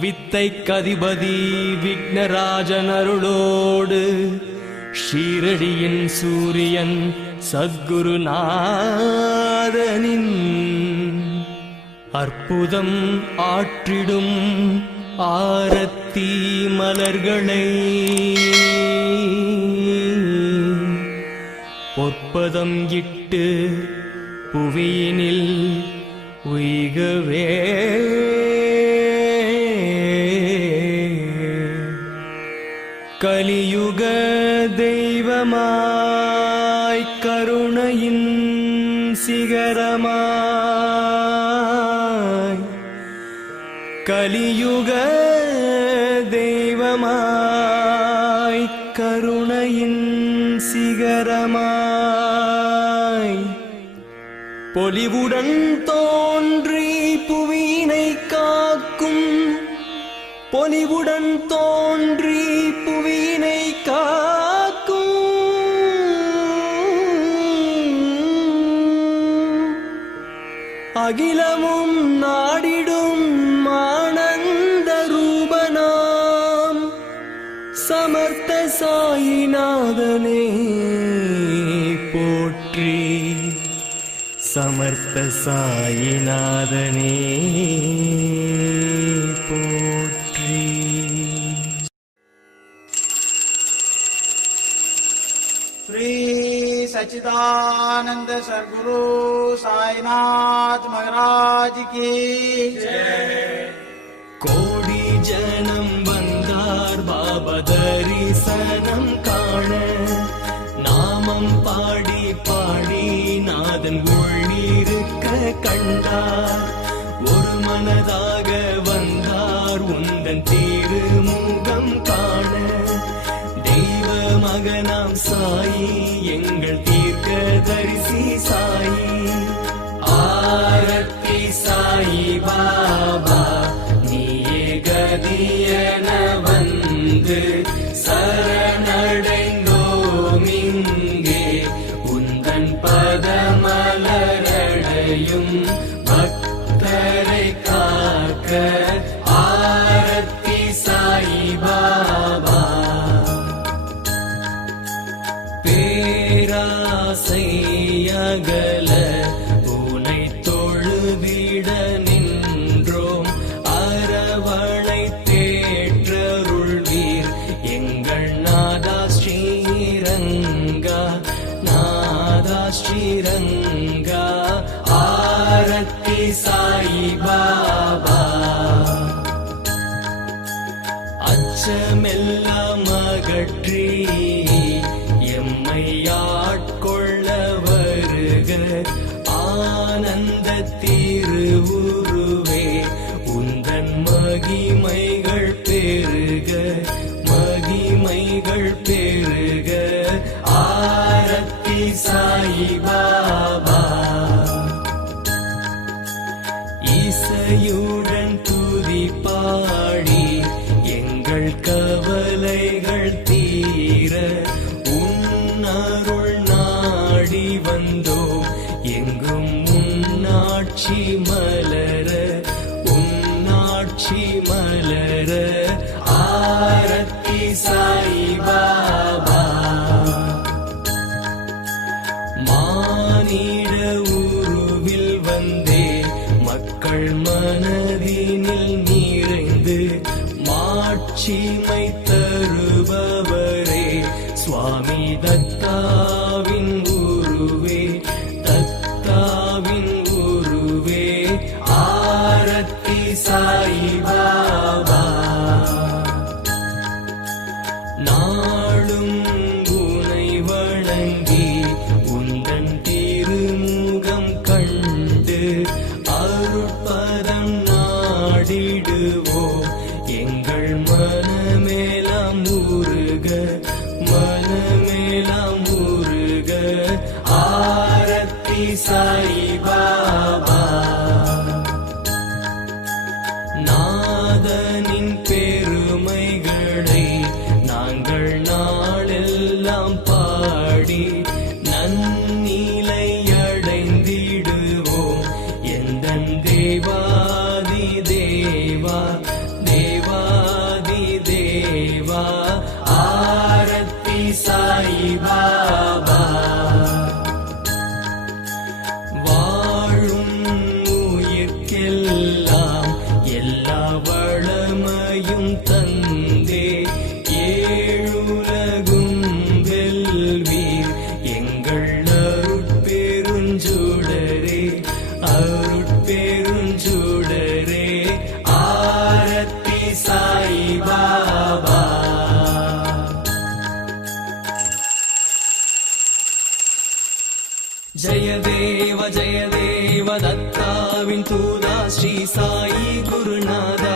வித்தை கதிபதி விக்னராஜன் அருளோடு ஷீரடியின் சூரியன் சத்குருநாதனின் அற்புதம் ஆற்றிடும் ஆரத்தி மலர்களை பொற்பதம் இட்டு புவியினில் உய்கவே கலியுக தெய்வமாய் கருணையின் சிகரமாய் கலியுக தெய்வமாய் கருணையின் சிகரமாய் பொலிவுடன் தோன்றி புவியினை காக்கும் பொலிவுடன் தோன்றி புவியினை காக்கும் அகிலமும் நாடிடும் ஆனந்த ரூபனாம் சமர்த்த சாயிநாதனே போற்றி சமர்த்த சாயிநாதனே போற்றி. श्री सच्चिदानंद सद्गुरु साईनाथ महाराज की जय. கோடி ஜனம் வந்தார் பாபா தரிசனம் காண நாமம் பாடி பாடி நாதன் உள்ளிருக்க கண்டார் ஒரு மனதாக வந்தார் உந்தன் திருமுகம் காண தெய்வ மகனாம் சாயி எங்கள் தீர்க்கதரிசி சாயி ஆரத்தி சாயி பாபா நீயே கதியன வந்து சரணடைந்தோம் இங்கே உந்தன் பதமலரடையும் பக்தரை காக்க ஆரத்தி சாயி பாபா. பேராசை அகல உனை தொழுதிட நின்றோம் அரவணை தேற்றருள்வீர் எங்கள் நாதா ஸ்ரீரங்கா நாதா ஸ்ரீரங்கா ஆரத்தி சாயி பாபா. அச்சமெல்லாம் அகற்றி எம்மை ஆட்கொள்ள வருக ஆனந்த திருவுருவே உந்தன் மகிமைகள் பெருக மகிமைகள் பெருக ஆரத்தி சாயி பாபா. இசையுடன் துதி பாடி எங்கள் கவலைகள் தீர உன்னருள் நாடி வந்தோம் எங்கும் உன்னாட்சி மலர உன்னாட்சி மலர ஆரத்தி சாயி பாபா. மானிட உருவில் வந்தே மக்கள் மனதினில் நிறைந்து மாட்சிமை தருபவரே சுவாமி தத்தாவின் உருவே தத்தாவின் உருவே ஆரத்தி சாயி பாபா. நாளும் உனை வணங்கி உந்தன் திருமுகம் கண்டு அருட்பதம் நாடிடுவோம் எங்கள் மனமேலாம் ஊருக மனமேலாம் ஊருக ஆரத்தி சாயி பாபா. நாதனின் பெருமைகளை நாங்கள் நாளெல்லாம் பாடி நன்னிலை அடைந்திடுவோம் எந்தன் தேவ ஜய தேவ தத்தாவின் தூதா ஸ்ரீ சாயி குருநாதா,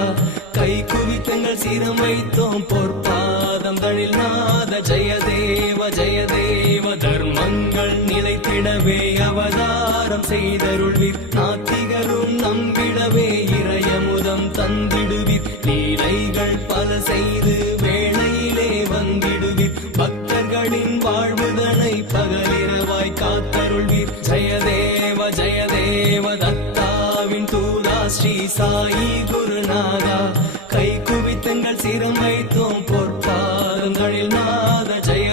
கை குவித்தங்கள் சிரம் வைத்தோம் பொற்பாதம் தனில் நாத. ஜய தேவ தர்மங்கள் நிலைத்திடவே அவதாரம் செய்தருள்வீர், நாத்திகரும் நம்பிடவே இறையமுதம் தந்திடுவீர், லீலைகள் பல செய்து வேளையிலே வந்திடுவீர், பக்தர்களின் வாழ்வுதனை பகலிரவாய் காத்தருள்வீர். ஜய தேவ தத்தாவின் தூதா ஸ்ரீ சாயி குருநாதா, கை குவித்தங்கள் சிரம் வைத்தோம் பொற்பாதங்களில் நாத. ஜய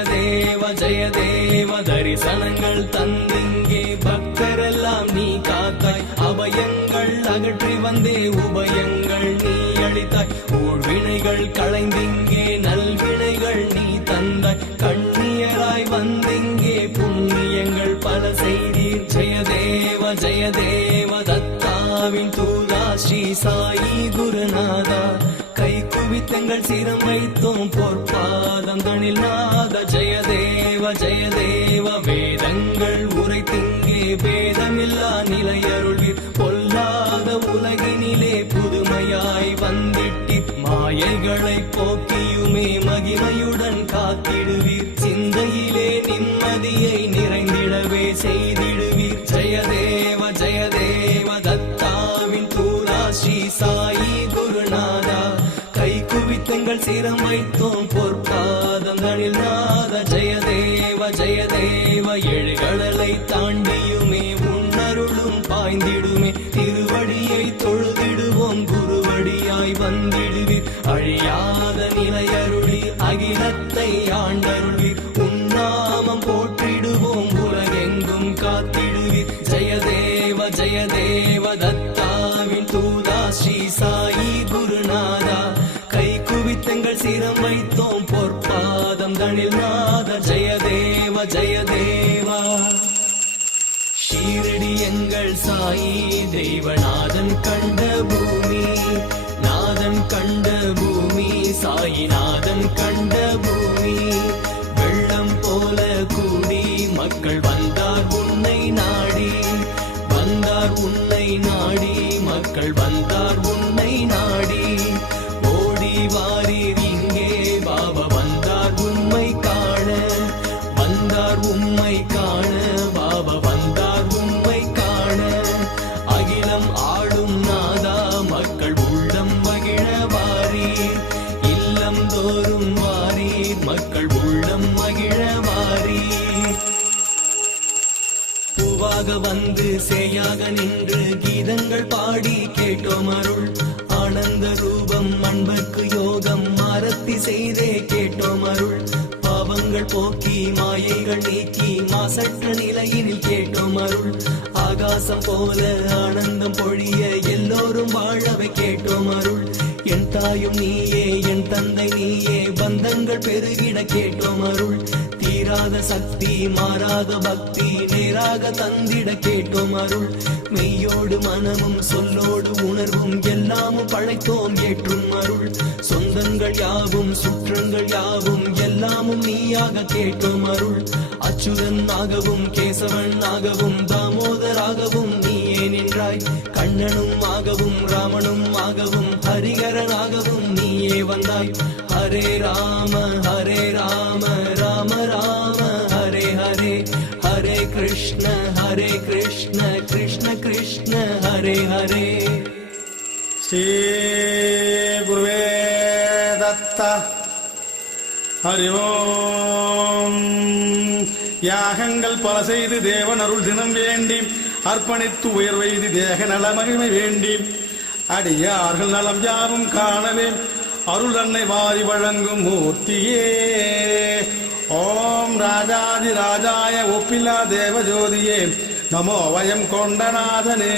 தேவ தரிசனங்கள் தந்திங்கே பக்தரெல்லாம் நீ காத்தாய், அபயங்கள் அகற்றி வந்தே உபயங்கள் நீ அளித்தாய், ஊழ்வினைகள் களைந்திங்கே நல்வினைகள் நீ தந்தாய், கண்ணியராய் வந்திங்கே புண்ணியங்கள் பல செய்தீர். ஜய தேவ தத்தாவின் தூதா ஸ்ரீ சாயி குருநாதா, கை குவித்தங்கள் சிரம் வைத்தோம் பொற்பாதம் தனில் நாத. ஜய தேவ வேதங்கள் உரைத்திங்கே பேதமில்லா நிலையருள்வீர், பொல்லாத உலகினிலே புதுமையாய் வந்திட்டீர், மாயைகளை போக்கியுமே மகிமையுடன் காத்திடுவீர், சிந்தையிலே நிம்மதியை நிறைந்திடவே செய்திடுவீர். ஜய தேவ தத்தாவின் தூதா ஸ்ரீ சாயி குருநாதா, கை குவித்தங்கள் சிரம் வைத்தோம் பொற்பாதம் தனில் நாத. ஜய தேவ எழுகடலை தாண்டியுமே உன்னருளும் பாய்ந்திடுமே, திருவடியை தொழுதிடுவோம் குருவடியாய் வந்திடுவீர், அழியாத நிலையருளி அகிலத்தை ஆண்டருளீர், உன்னாமம் போற்றிடுவோம் உலகெங்கும் காத்திடுவீர். ஜய தேவ தத்தாவின் தூதா ஸ்ரீ சாயி குருநாதா, கை குவித்தங்கள் சிரம் வைத்தோம் பொற்பாதம் தனில் நாத. ஜய தேவா ஷீரடி எங்கள் சாயி தெய்வநாதன் கண்ட பூமி, நாதன் கண்ட பூமி, சாயிநாதன் கண்ட பூமி, வெள்ளம் போல கூடி மக்கள் வந்தார் உன்னை நாடி, வந்தார் உன்னை நாடி, மக்கள் வந்தார் உன்னை நாடி, ஓடி வாரீர் இங்கே பாபா வந்தார் உம்மை காண, வந்தார் உம்மை காண, பாபா வந்தார் உம்மை காண, அகிலம் ஆளும் நாதா மக்கள் உள்ளம் மகிழ வாரீர், இல்லம் தோறும் வாரீர் மக்கள் உள்ளம் மகிழ வாரீர். பூவாக வந்து சேயாக நின்று கீதங்கள் பாடி கேட்டோம் அருள், ஆனந்த ரூபம் அன்பர்க்கு யோகம் ஆரத்தி செய்தே கேட்டோம் அருள், பாவங்கள் போக்கி மாயைகள் நீக்கி மாசற்ற நிலையினில் கேட்டோம் அருள், ஆகாசம் போல ஆனந்தம் பொழிய எல்லோரும் வாழவை கேட்டோம் அருள், என் தாயும் நீயே என் தந்தை நீயே பந்தங்கள் பெருகிட கேட்டோம் அருள், தீராத சக்தி மாறாத பக்தி நேராக தந்திட கேட்டோம் அருள், மெய்யோடு மனமும் சொல்லோடு உணர்வும் எல்லாமும் படைத்தோம் ஏற்றும் அருள், சொந்தங்கள் யாவும் சுற்றங்கள் யாவும் எல்லாமும் நீயாக கேட்டோம் அருள், அச்சுதன் ஆகவும் கேசவன் ஆகவும் தாமோதராகவும் நீயே நின்றாய், கண்ணனும் ஆகவும் ராமனும் ஆகவும் ஹரிகரனாகவும் நீயே வந்தாய், ஹரே ராம ராம ராம ஹரே ஹரே, ஹரே கிருஷ்ண கிருஷ்ண கிருஷ்ண ஹரே ஹரே. ஸ்ரீ குருவே தத்த. ஹரி ஓம். யாகங்கள் பல செய்து தேவன் அருள் தினம் வேண்டி அர்ப்பணித்து உயர்வைது தேக நல மகிமை வேண்டி அடியார்கள் நலம் யாவும் காணவே அருள் அன்னை வாரி வழங்கும் மூர்த்தியே. ஓம் ராஜாதி ராஜாய ஒப்பில்லா தேவஜோதியே நமோ வயம் கொண்டநாதனே.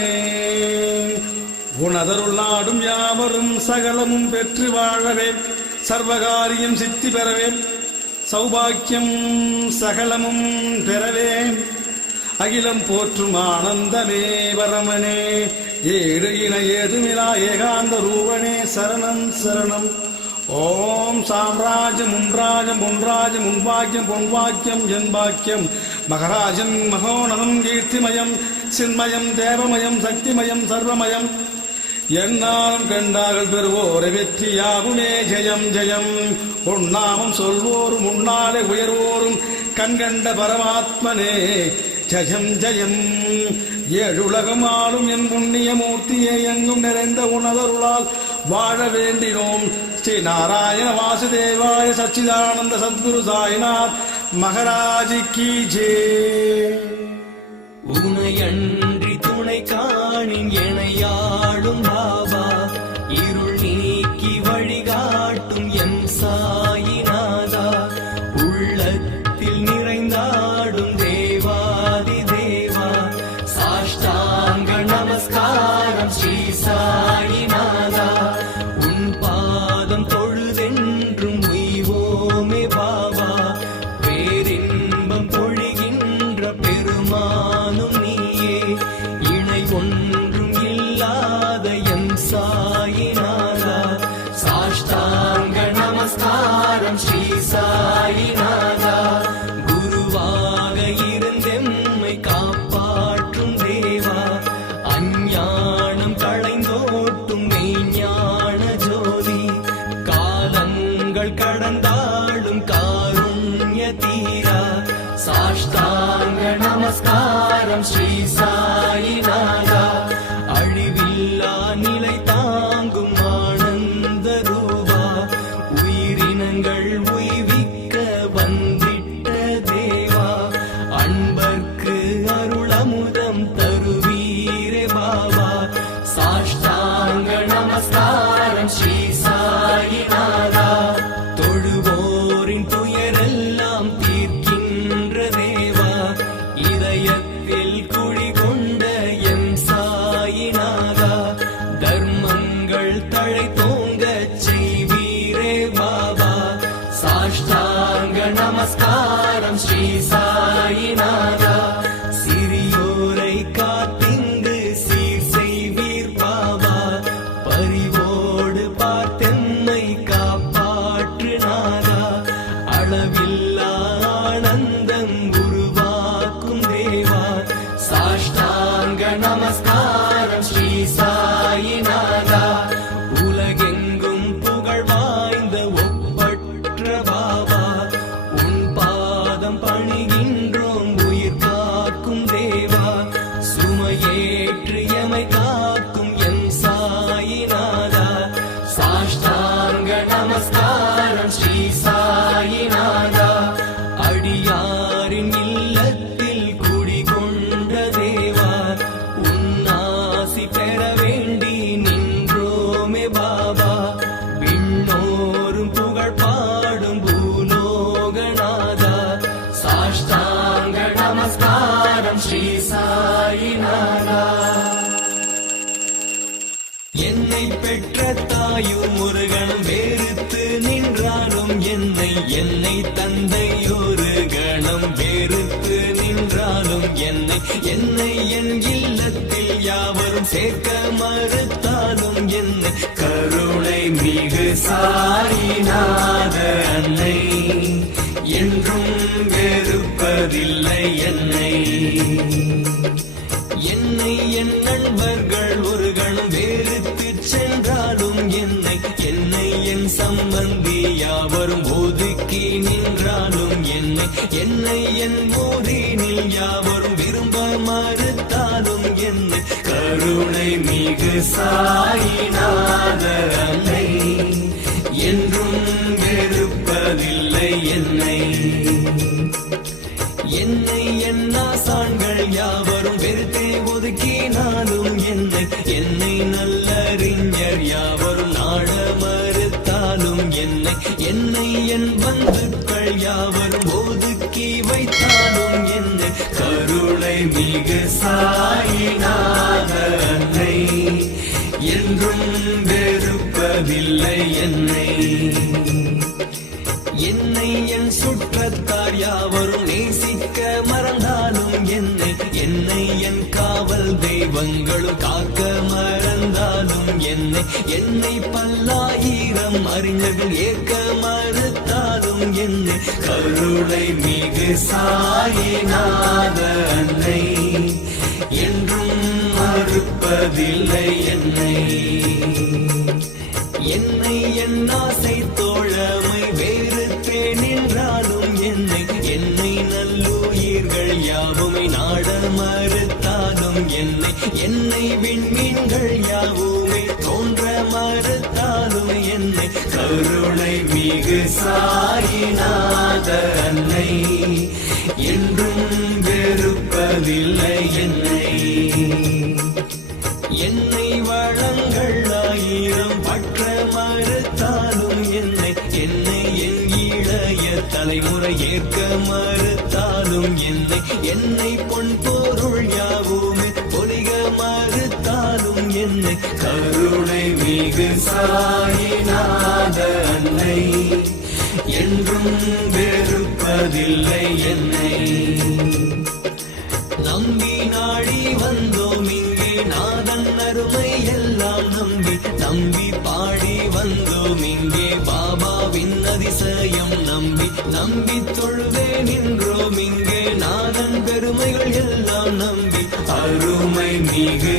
உனதருள் நாடும் யாவரும் சகலமும் பெற்று வாழவே சர்வகாரியம் சித்தி பெறவே சௌபாக்கியம் சகலமும் பெறவே அகிலம் போற்றும் ஆனந்தமே வரமனே ஏடு இன ஏதுமிலா ஏகாந்த ரூபனே சரணம் சரணம். ஓம் சாம்ராஜ்யம் உன்ராஜ்யம் பொன்ராஜ்யம் உன்பாக்கியம் பொன்பாக்கியம் என் பாக்கியம் மகராஜன் மகோனதம் கீர்த்திமயம் சின்மயம் தேவமயம் சக்திமயம் சர்வமயம் என்னாலும் கண்டார்கள் பெறுவோரை வெற்றியாகுமே ஜெயம் ஜெயம் உன்னாமம் சொல்வோரும் உன்னாலே உயர்வோரும் கண்கண்ட பரமாத்மனே ஜெயம் ஜெயம் ஏழுலகம் ஆளும் என் புண்ணிய மூர்த்தியை எங்கும் நிறைந்த உணதருளால் வாழ வேண்டினோம். ஸ்ரீ நாராயண வாசுதேவாய சச்சிதானந்த சத்குரு சாய்நாத் மகராஜி கி ஜெய். உனையன்றி துணை காணின் எனையாளும் பாபா, இருள் நீக்கி வழிகாட்டும் எம் சாயிநாதா, உள்ளத்தில் நிறைந்தாடும் தேவாதி தேவா, சாஷ்டாங்க நமஸ்காரம் ஸ்ரீ சாயிநாதா, உன் பாதம் தொழுதென்றும் உய்வோமே பாபா, பேரின்பம் பொழிகின்ற பெருமானும் நீயே, இணை ஒன்றும் இல்லாத எம் சாயிநாதா, சாஷ்டாங்க நமஸ்காரம் ஸ்ரீ சாயிநாதா, குருவாக இருந்தெம்மை காப்பாற்றும் தேவா, அஞ்ஞானம் களைந்தோட்டும் மெய்ஞான ஜோதி, காலங்கள் கடந்தாளும் காருண்ய தீரா, சாஷ்டாங்க நமஸ்காரம் ஸ்ரீ சாயிநாதா, அழிவில்லா நிலை தாங்கும் ஆனந்த ரூபா, உயிரினங்கள் உய்விக்க வந்திட்ட தேவா, அன்பர்க்கு அருளமுதம் தருவீரே பாபா, சாஷ்டாங்க நமஸ்காரம் ஸ்ரீ சாயிநாதா, தொழுவோரின் துயரெல்லாம் தீர்க்கின்ற தேவா, இதயத்தில் குடிகொண்ட எம் சாயிநாதா, தர்மங்கள் தழைத்தோங்கச் செய்வீரே பாபா, சாஷ்டாங்க நமஸ்காரம் ஸ்ரீ சாயிநாதா, சிறியோரை காத்திங்கு சீர் செய்வீர் பாபா, பரிவோடு பார்த்தெம்மை காப்பாற்று நாதா, அளவில்லா ஆனந்தம் உருவாக்கும் தேவா, சாஷ்டாங்க நமஸ்காரம் ஸ்ரீ சாயிநாதா, உலகெங்கும் புகழ் வாய்ந்த ஒப்பற்ற பாபா, உன் பாதம் பணிகின்றோம் உயிர் காக்கும் தேவா, சுமையேற்று எமை காக்கும் எம் சாயிநாதா, சாஷ்டாங்க நமஸ்காரம் ஸ்ரீ சாயிநாதா, அடியாரின் இல்லத்தில் குடிகொண்ட தேவா, உன்னாசி பெற வேண்டி நின்றோமே பாபா, விண்ணோரும் புகழ் பாடும் பூலோகநாதா, சாஷ்டாங்க நமஸ்காரம் ஸ்ரீ சாயிநாதா. என்னை பெற்ற தாயும் முருகனும் வேறுத்து நின்றாலும் என்னை தந்தை ஒரு கணம் வேறுத்து நின்றாலும் என்னை என் இல்லத்தில் யாவரும் சேர்க்க மறுத்தாலும் என்னை கருணை மிகு சாயிநாத அன்னை என்றும் வெறுப்பதில்லை என்னை என் நண்பர்கள் ஒரு கணம் வேறுத்து சென்றாலும் என்னை என் சம்பந்தி யாவரும் ஒதுக்கி நின்றாலும் என்னை என் ஊரினில் யாவரும் விரும்ப மறுத்தாலும் என்னை கருணை மிகு சாயிநாத அன்னை என்றும் வெறுப்பதில்லை என்னை என் ஆசான்கள் யாவரும் வெறுத்தே ஒதுக்கினாலும் என்னை நல்லறிஞர் யாவரும் நாட மறுத்தாலும் என்னை என் பந்துக்கள் யாவரும் ஒதுக்கி வைத்தாலும் என்னை கருணை மிகு சாயிநாத அன்னை என்றும் வெறுப்பதில்லை என்னை என்னை என் சுற்றத்தார் யாவரும் நேசிக்க மறந்தாலும் என்னை என் காவல் தெய்வங்களும் காக்க மறந்தாலும் என்னை பல்லாயிரம் அறிஞர்கள் ஏற்க மறுத்தாலும் என்னை கருணை மிகு சாயிநாத அன்னை என்றும் மறுப்பதில்லை என்னை என் ஆசை தோழமை வேறுத்தே நின்றாலும் என்னை நல்லுயிர்கள் யாவுமே நாட மறுத்தாலும் என்னை விண்மீன்கள் யாவுமே தோன்ற மறுத்தாலும் என்னை கருணை மிகு சாயிநாத அன்னை என்றும் வெறுப்பதில்லை என்னை வளங்கள் ஆயிரம் பற்ற மறுத்தாலும் என்னை என் இளைய தலைமுறை ஏற்க மறுத்தாலும் என்னை பொன் பொருள் யாவுமே பொலிக மறுத்தாலும் என்னை கருணை மிகு சாயிநாத அன்னை என்றும் வெறுப்பதில்லை நம்பி நாடி வந்தோம் இங்கே நாதன் அருமை எல்லாம் நம்பி பாடி வந்தோம் இங்கே பாபாவின் அதிசயம் நம்பி தொழுவே நின்றோம் இங்கே நாதன் பெருமைகள் எல்லாம் நம்பி அருமை மிகு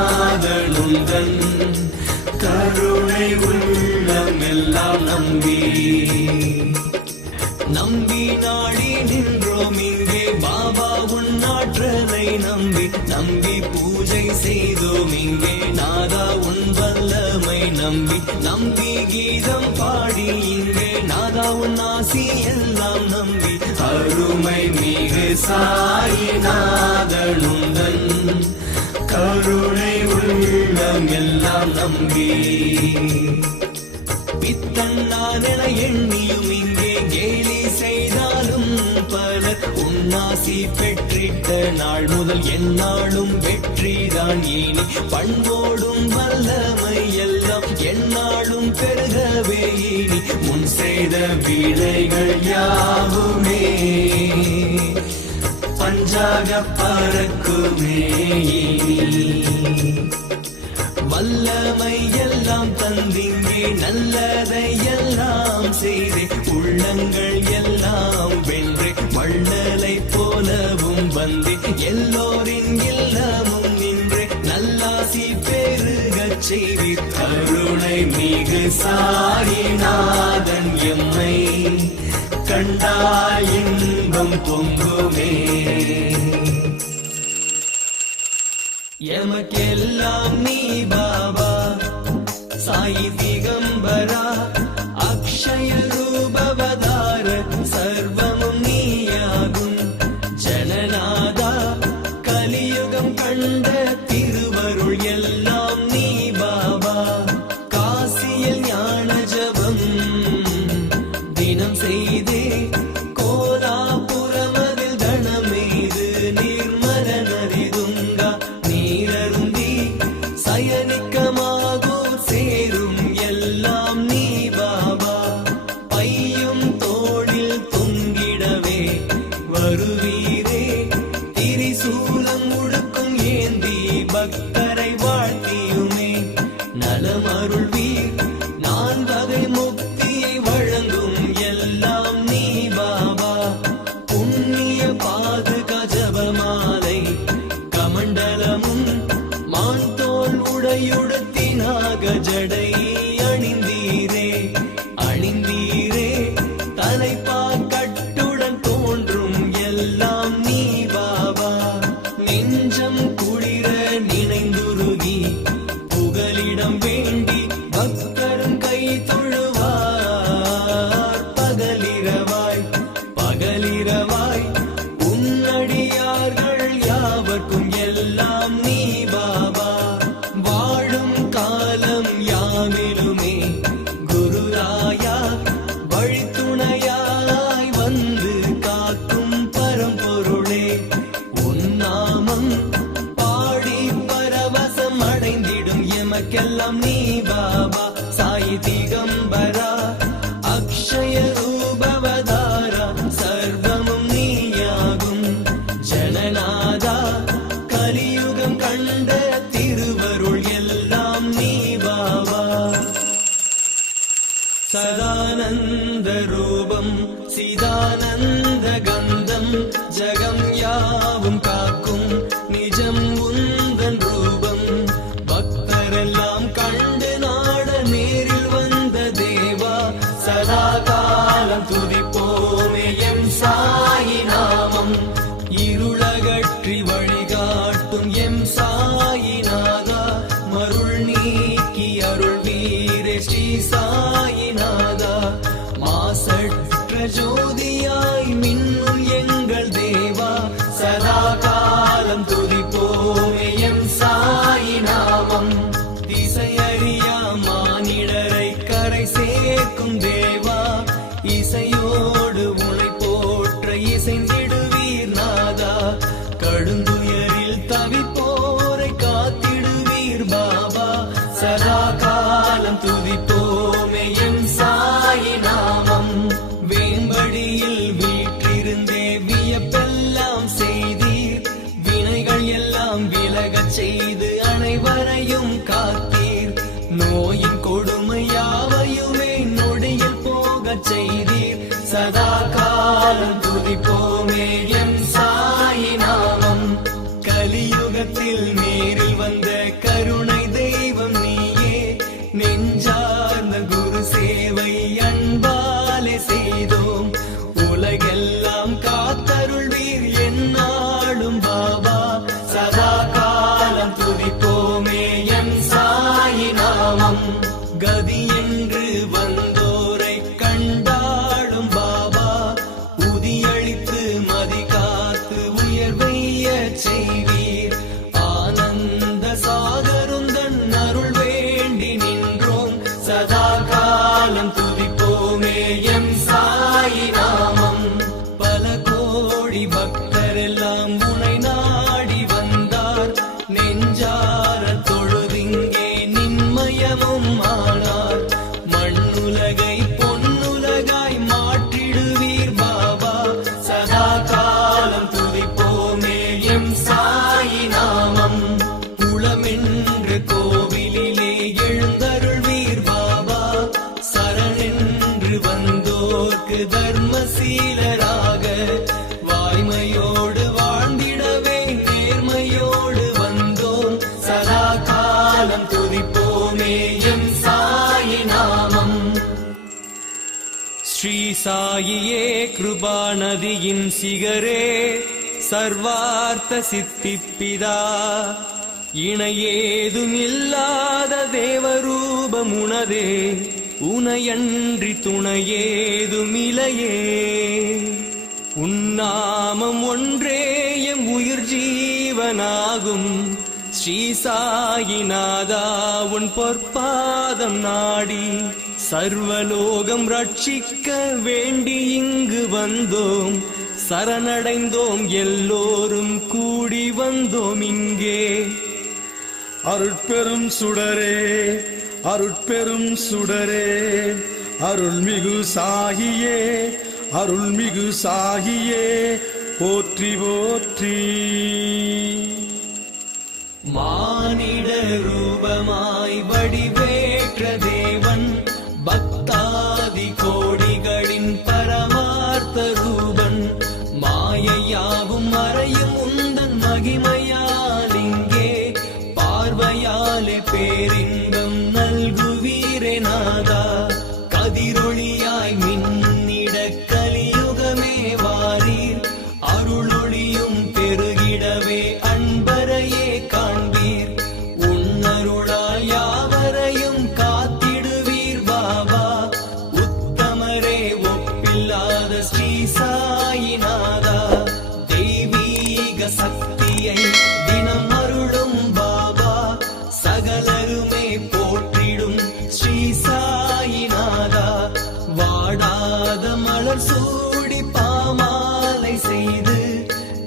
சாயிநாதனுந்தன் கருணை உள்ளம் எல்லாம் நம்பி நாடி நின்றோம் இங்கே பாபா உன்னாற்றலை நம்பி பூஜை செய்தோம் இங்கே நாதா உன் வல்லமை நம்பி கீதம் பாடி இங்கே நாதா உன் ஆசி எல்லாம் நம்பி அருமை மிகு சாயிநாதனுந்தன் கருணை உள்ளம் எல்லாம் பித்தன் நான் என எண்ணியும் இங்கே கேலி செய்தாலும் பலர் உன்னாசி பெற்றிட்ட நாள் முதல் எந்நாளும் வெற்றிதான் இனி பண்போடும் வல்லமை எல்லாம் எந்நாளும் பெருகவே இனி முன் செய்த வினைகள் யாவுமே பஞ்சாக பறக்குமே வல்லமை எல்லாம் தந்திங்கே நல்லதை எல்லாம் செய்தே உள்ளங்கள் எல்லாம் வென்று வள்ளலை போலவும் வந்து எல்லோரின் இல்லமும் நின்று நல்லாசி பெருகச் செய்வீர் கருணை மிகு சாயிநாதன் எம்மை கண்டால் இன்பம் பொங்குமே எமக்கெல்லாம் நீ பாபா சாயி திகம்பரா அக்ஷய ரூபவதார சர்வமும் நீயாகும் ஜனநாதா கலியுகம் கண்ட திருவருள் எல்லாம் நீ பாபா காசியில் ஞான ஜபம் தினம் செய்தே கோலாபுரமதில் தனமேது நிர்மல நரிதுங்கா நீரருந்தி சயனிக்கமாகூர் சேரும் எல்லாம் நீ பாபா பையும் தோளில் தொங்கிடவே வருவீரே திரிசூலம் முழுக்கும் ஏந்தி பக்தரை வாழ்த்தியுமே நலம் அருள்வீர் நான் வகை முக்தியை வழங்கும் எல்லாம் நீ பாபா புண்ணிய பாதுகா ஜபமாலை கமண்டலமும் மான் தோல் உடையுடுத்தினாக ஜடை அணிந்தீரே தலைப்பா கட்டுடன் தோன்றும் எல்லாம் நீ பாபா நெஞ்சம் குளிர நினைந்துருகி புகலிடம் வேண்டி பக்தரும் கை தொழுவார் பகலிரவாய் உன்னடியார்கள் யாவர்க்கும் எல்லாம் நீ பாபா வாழும் காலம் யாவிலுமே குருராயா வழித்துணையாய் வந்து காக்கும் பரம்பொருளே உன்னாமம் பாடி பரவசம் அடைந்திடும் எமக்கெல்லாம் நீ பாபா சாயி திகம்பரா அக்ஷய கண்ட திருவருள் எல்லாம் நீ பாபா. சதானந்த ரூபம் சிதானந்த கந்தம் ஜகம் யாவும் காக்கும் நிஜம் உந்தன் ரூபம். பக்தரெல்லாம் கண்டு நாட நேரில் வந்த தேவா, சதா காலம் துதிப்போமே எம் சாயி நாமம். இருளகற்றி வழிகாட்டும் எம் சாயிநாதா, மருள் நீக்கி அருள் வீரே ஸ்ரீ சாயிநாதா. மாசற்ற ஜோதியாய் மின்னும் எங்கள் தேவா, சதா காலம் துதிப்போமே எம் சாயி நாமம். திசையறியா மானிடரை கரை சேர்க்கும் தேவா, இசையோடு உனை போற்ற இசைந்திடுவீர் நாதா. கடுந்துயரில் தவிப்போரை காத்திடுவீர் பாபா, சதா காலம் துதிப்போமே எம் சாயி நாமம். வேம்படியில் வீற்றிருந்தே வியப்பெல்லாம் செய்தீர், வினைகள் எல்லாம் விலகச் செய்து அனைவரையும் காத்தீர். நோயின் கொடுமையாவையுமே நொடியில் போகச் செய்தீர், சதா காலம் துதிப்போமே எம் சாயி நாமம். கலியுகத்தில் நேரில் வந்த கருணை தெய்வம் நீயே, நெஞ்சார்ந்த குரு சேவை அன்பாலே செய்தோம். உலகெல்லாம் காத்தருள்வீர் எந்நாளும் பாபா, சதா காலம் துதிப்போமே எம் சாயி நாமம். கதி என்று வந்தோரை கண்டாடும் பாபா, உதியளித்து மதி காத்து உயர்வைய செய்வீர். ஆனந்த சாகருந்தன் அருள் வேண்டி நின்றோம், சதா காலம் துதிப்போமே எம் சாயி நாமம். பல கோடி பக்தரெல்லாம் உனை நாடி வந்தார், நெஞ்சார தொழுதிங்கே நின்மயமும் ஆனார். மண்ணுலகை பொன்னுலகாய் மாற்றிடுவீர் பாபா, சதா காலம் துதிப்போமே எம் சாயி நாமம். குளமென்று கோவிலிலே எழுந்தருள்வீர் பாபா, சரணென்று வந்தோர்க்கு தர்மசீலராக. வாய்மையோடு வாழ்ந்திடவே நேர்மையோடு வந்தோம், சதா காலம் துதிப்போமே எம் சாயி நாமம். ஸ்ரீ சாயியே கிருபா நதியின் சிகரே, சர்வார்த்த சித்திப்பிதா. இணையேதும் இல்லாத தேவரூபம் உனதே, உனையன்றி துணையேதும் இலையே. உன்னாமம் ஒன்றே எம் உயிர் ஜீவனாகும், ஸ்ரீ சாயிநாதா உன் பொற்பாதம் நாடி. சர்வலோகம் ரட்சிக்க வேண்டி இங்கு வந்தோம், சரணடைந்தோம் எல்லோரும் கூடி வந்தோம் இங்கே. அருட்பெரும் சுடரே அருட்பெரும் சுடரே, அருள்மிகு சாகியே அருள்மிகு சாகியே, போற்றி போற்றி. மானிட ரூபமாய் வடிவேற்ற தேவன், பக்தாதி கோடிகளின் பரமார்த்த ரூபன். மாயையாவும் மறையும் உந்தன் மகிமையால் இங்கே, பார்வையாலே பேரின்பம் நல்குவீரே நாதா. கதிரொளியாய் மின்னிட கலியுகமே வாரீர், அருளொளியும் பெருகிடவே அன்பரையே காண்பீர். உன்னருளால் யாவரையும் காத்திடுவீர் பாபா, உத்தமரே ஒப்பில்லாத ஸ்ரீ சாயிநாதா. தெய்வீக சக்தியை தினம் அருளும் பாபா, சகலருமே போற்றிடும் ஸ்ரீ சாயிநாதா. வாடாத மலர் சூடி பாமாலை செய்து,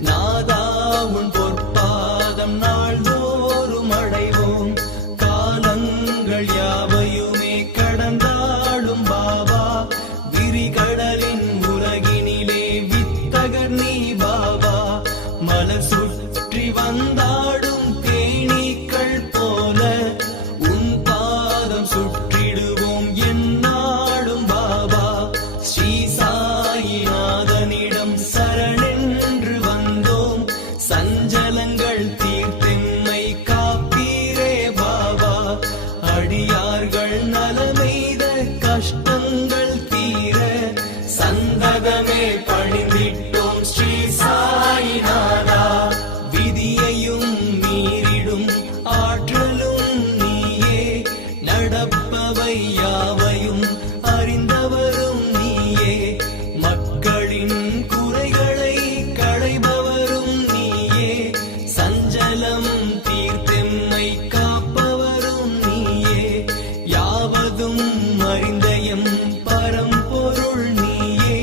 நாதா உன் பொற்பாதம் நாள்தோறும் அடைவோம். காலங்கள் யாவையுமே கடந்தாளும் பாபா, விரிகடலின் உலகினிலே வித்தகர் நீ பாபா. மலர் சுற்றி வந்தாடும் தேன் சஞ்சலங்கள் தீர்த்தெம்மை காப்பீரே பாபா. அடியார்கள் நலமெய்த கஷ்டங்கள் தீர சந்ததமே பணிந்திட்டோம் ஸ்ரீ சாயிநாதா. விதியையும் மீறிடும் ஆற்றலும் நீயே, நடப்பவை யாவையும் அறிந்தவரும் நீயே. மக்களின் குறைகளை களைபவரும் நீயே, சஞ்சலம் தீர்த்தெம்மை காப்பவரும் நீயே. யாவதும் அறிந்தயம் பரம்பொருள் நீயே,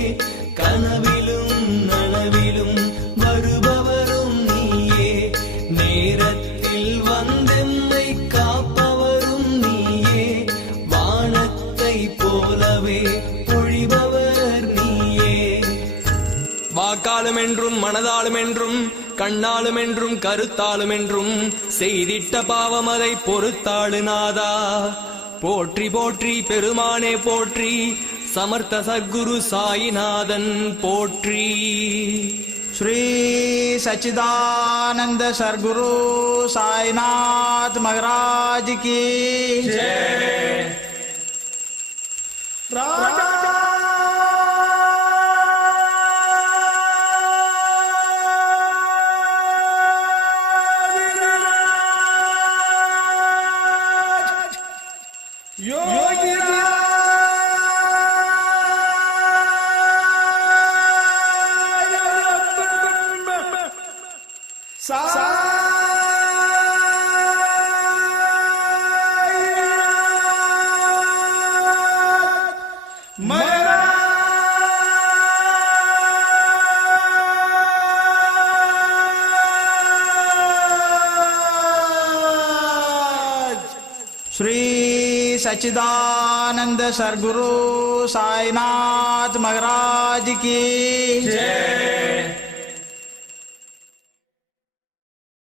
கனவிலும் நனவிலும் வருபவரும் நீயே. நேரத்தில் வந்தெம்மை காப்பவரும் நீயே, வானத்தை போலவே பொழிபவர் நீயே. வாக்காலும் என்றும் மனதாலும் என்றும் கண்ணாலும் என்றும் கருத்தாலும் என்றும் செய்திட்ட பாவம் அதை பொறுத்தாளு நாதா. போற்றி போற்றி பெருமானே போற்றி, समर्थ सद्गुरु साईनाथन पोट्री। श्री सच्चिदानंद सद्गुरु साईनाथ महाराज की जय। श्री सच्चिदानंद सद्गुरु साईनाथ महाराज की जय।